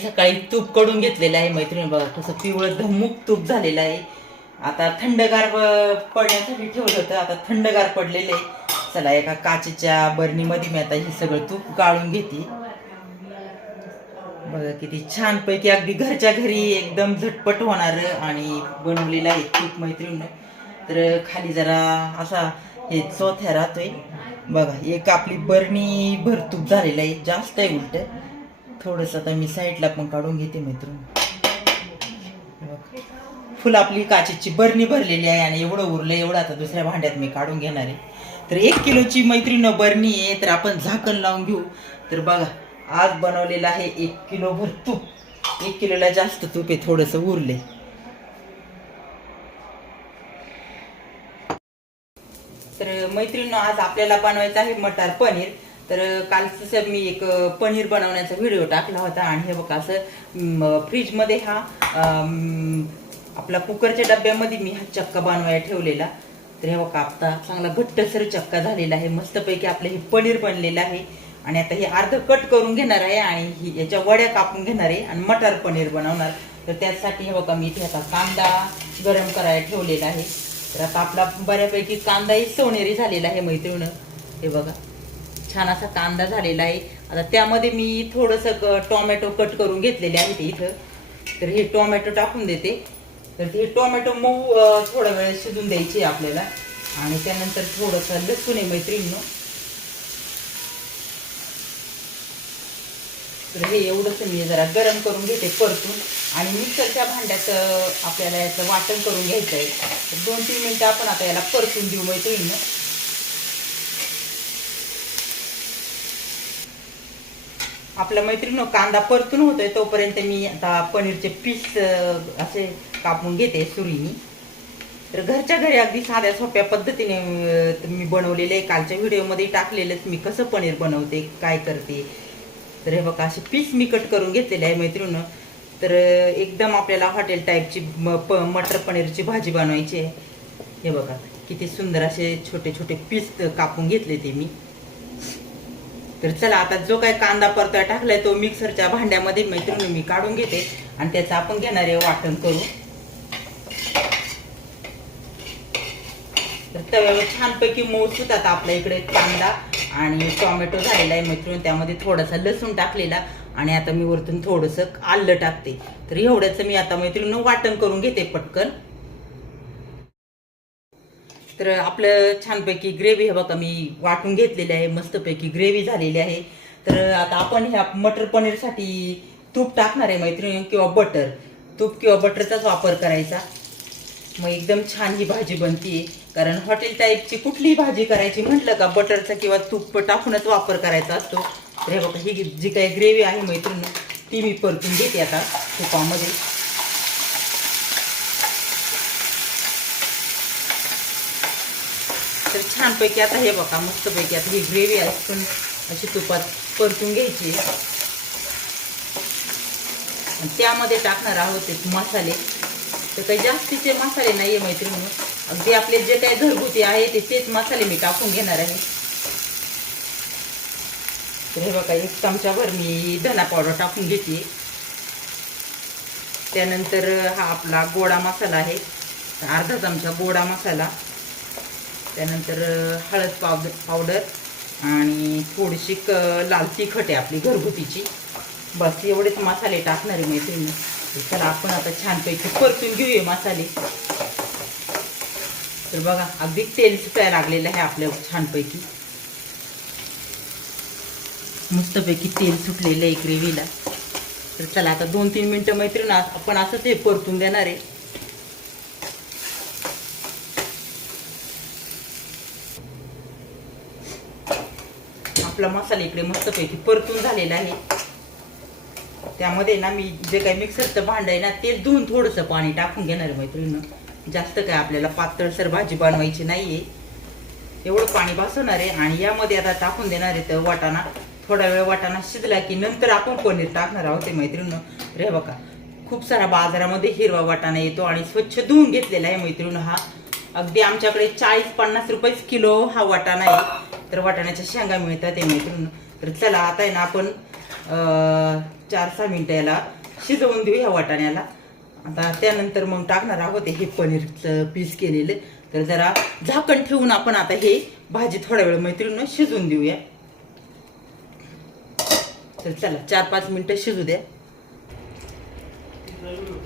सकाळी तूपकडून घेतलेलं आहे मैत्रिणी बघा कसं पिवळं धमूक तूप झालेलं आहे. आता थंडगार पडण्यासाठी ठेवलं होतं आता थंडगार पडलेलं आहे. चला एका काचेच्या बरणीमध्ये मी आता हे सगळं तूप गाळून घेते. बघा किती छान पैकी अगदी घरच्या घरी एकदम झटपट होणार आणि बनवलेलं आहे तूप मैत्रीण तर खाली जरा असा हे चौथ्या राहतोय. बघा एक आपली बरणी भरतूप झालेलं आहे जास्त आहे उलट. थोडंसं आता मी साईडला पण काढून घेते मैत्रीण फुल आपली काचेची बरणी भरलेली आहे आणि एवढं उरलं एवढं आता दुसऱ्या भांड्यात मी काढून घेणार आहे. तर एक किलोची मैत्रीण बरणी आहे तर आपण झाकण लावून घेऊ. तर बघा आज बनवलेलं आहे एक किलो भर तूप एक किलोला जास्त तूप आहे थोडंसं उरले तर मैत्रिणी आज आपल्याला बनवायचं आहे मटार पनीर. तर काल तसं मी एक पनीर बनवण्याचा व्हिडिओ टाकला होता आणि हे बघा असं फ्रीजमध्ये हा आपला कुकरच्या डब्यामध्ये मी हा चक्का बनवायला ठेवलेला. तर हे बघा आता चांगला घट्टसर चक्का झालेला आहे. मस्तपैकी आपलं हे पनीर बनलेलं आहे. आणि आता हे अर्ध कट करून घेणार आहे आणि ही याच्या वड्या कापून घेणार आहे आणि मटार पनीर बनवणार. तर त्यासाठी हे बघा मी इथे आता कांदा गरम करायला ठेवलेला आहे. तर आता आपला बऱ्यापैकी कांदाही सोनेरी झालेला आहे मैत्रिणं हे बघा. छान असा कांदा झालेला आहे. आता त्यामध्ये मी थोडंसं टोमॅटो कट करून घेतलेले आहे ते इथं. तर हे टोमॅटो टाकून देते. तर हे टोमॅटो मऊ थोडा वेळ शिजून द्यायचे आपल्याला. आणि त्यानंतर थोडंसं लसूण आहे मैत्रिणीनं. तर हे एवढंच मी जरा गरम करून घेते परतून. आणि मिक्सरच्या भांड्यात आपल्याला याचं वाटण करून घ्यायचं आहे तर दोन तीन मिनिटं आपण आता याला परतून देऊ मैत्रिणीनं. आपल्या मैत्रिणीनं कांदा परतून होतोय तोपर्यंत मी आता पनीरचे पीस असे कापून घेते सुरीनी. तर घरच्या घरी अगदी साध्या सोप्या पद्धतीने मी बनवलेले आहे. कालच्या व्हिडिओमध्ये टाकलेलंच मी कसं पनीर बनवते काय करते. तर हे बघा असे पीस मी कट करून घेतलेले आहे मैत्रिणीनं. तर एकदम आपल्याला हॉटेल टाईपची म- प मटर पनीरची भाजी बनवायची आहे. हे बघा किती सुंदर असे छोटे छोटे पीस कापून घेतले ते मी. तर चला आता जो काय कांदा परतोय टाकलाय तो मिक्सरच्या भांड्यामध्ये मैत्रिणी मी काढून घेते आणि त्याचं आपण घेणार आहे वाटण करू तर तव्यावर छानपैकी मऊसूत आता आपल्या इकडे कांदा आणि टोमॅटो झालेला आहे मैत्रिणी त्यामध्ये थोडासा लसूण टाकलेला आणि आता मी वरतून थोडंसं आलं टाकते. तर एवढ्याचं मी आता मैत्रिणी वाटण करून घेते पटकन. तर आपलं छानपैकी ग्रेव्ही हे बघा मी वाटून घेतलेली आहे मस्तपैकी ग्रेव्ही झालेली आहे. तर आता आपण ह्या मटर पनीरसाठी तूप टाकणार आहे मैत्रिणी किंवा बटर तूप किंवा बटरचाच वापर करायचा. मग एकदम छान ही भाजी बनतीये. कारण हॉटेल टाईपची कुठलीही भाजी करायची म्हटलं का बटरचा किंवा तूप टाकूनच वापर करायचा असतो. तर हे बघा ही जी काही ग्रेव्ही आहे मैत्रिणी ती मी परतून घेते आता तुपामध्ये. तर छानपैकी आता हे बघा मस्तपैकी आता ही ग्रेव्ही आहे. पण अशी तुपात परतून घ्यायची. आणि त्यामध्ये टाकणार आहोत एक मसाले. तर काही जास्तीचे मसाले नाही आहे मैत्रिणी. अगदी आपले जे काही घरगुती आहे ते तेच मसाले मी टाकून घेणार आहे. तर हे बघा एक चमचाभर मी धना पावडर टाकून घेते. त्यानंतर हा आपला गोडा मसाला आहे. अर्धा चमचा गोडा मसाला. त्यानंतर हळद पावडर पावडर आणि थोडीशी क लाल तिखट आहे आपली घरगुतीची. बस एवढेच मसाले टाकणारे मैत्रिणी. चला आपण आता छानपैकी परतून घेऊया मसाले. तर बघा अगदी तेल सुटायला लागलेलं आहे आपल्या छानपैकी. मस्तपैकी तेल सुटलेलं आहे ग्रेव्हीला. तर चला आता दोन तीन मिनटं मैत्रीण आपण असंच हे परतून देणार आहे. आपला मसाला इकडे मस्तपैकी परतून झालेला आहे. त्यामध्ये ना मी जे काही मिक्सरचं भांड आहे ना ते धुवून थोडंसं पाणी टाकून घेणार मैत्रिणीनं. जास्त काय आपल्याला पातळसर भाजी बनवायची नाहीये. एवढं पाणी बसवणार आहे आणि यामध्ये आता टाकून देणार आहे तर वाटाणा. थोडा वेळ वाटाणा शिजला की नंतर आपण पनीर टाकणार आहोत ते मैत्रिणीनं. रे बघा खूप सारा बाजारामध्ये हिरवा वाटाणा येतो आणि स्वच्छ धुवून घेतलेला आहे मैत्रिणीनं हा. अगदी आमच्याकडे चाळीस पन्नास रुपये किलो हा वाटाणा आहे. तर वाटाण्याच्या शेंगा मिळतात ते मैत्रिणी तर चला आता आहे ना आपण चार सहा मिनिटं याला शिजवून देऊ ह्या वाटाण्याला. आता त्यानंतर मग टाकणार आहोत हे पनीरचं पीस केलेलं. तर जरा झाकण ठेवून आपण आता हे भाजी थोड्या वेळ मैत्रिणीनं शिजवून देऊया. तर चला चार पाच मिनिटं शिजू द्या.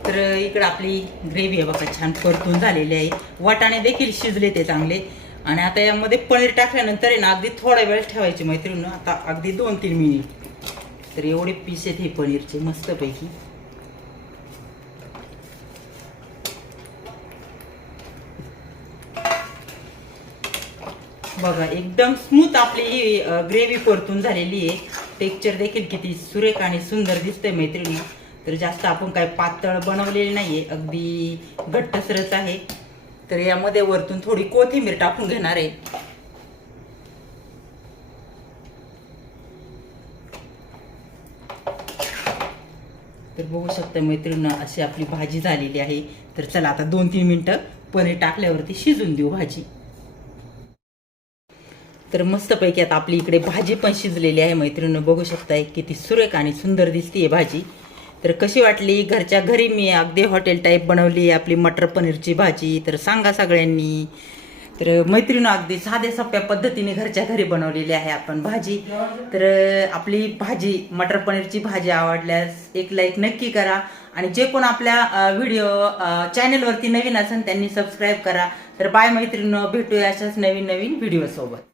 तर इकडं आपली ग्रेव्ही आहे बघा छान परतून झालेली आहे. वाटाणे देखील शिजले ते चांगले. आणि आता यामध्ये पनीर टाकल्यानंतर आहे ना अगदी थोडा वेळ ठेवायची मैत्रीण आता अगदी दोन तीन मिनिट तर एवढे पीस आहेत हे पनीरचे मस्तपैकी. बघा एकदम स्मूथ आपली ही ग्रेव्ही परतून झालेली आहे. टेक्चर देखील किती सुरेख आणि सुंदर दिसतंय मैत्रिणी. तर जास्त आपण काय पातळ बनवलेली नाहीये. अगदी घट्टसरच आहे. तर यामध्ये वरतून थोडी कोथिंबीर टाकून घेणार आहे. तर बघू शकता मैत्रिणी अशी आपली भाजी झालेली आहे. तर चला आता दोन तीन मिनटं पनीर टाकल्यावरती शिजून देऊ भाजी. तर मस्तपैकी आता आपली इकडे भाजी पण शिजलेली आहे मैत्रिणी बघू शकताय किती सुरेख आणि सुंदर दिसतीये भाजी. तर कशी वाटली? घरच्या घरी मी अगदी हॉटेल टाईप बनवली आहे आपली मटर पनीरची भाजी. तर सांगा सगळ्यांनी. तर मैत्रिणी अगदी साध्या सोप्या पद्धतीने घरच्या घरी बनवलेली आहे आपण भाजी. तर आपली भाजी मटर पनीरची भाजी आवडल्यास एक लाईक नक्की करा. आणि जे कोण आपल्या व्हिडिओ चॅनलवरती नवीन असेल त्यांनी सबस्क्राईब करा. तर बाय मैत्रिणी भेटूया अशाच नवीन नवीन व्हिडिओसोबत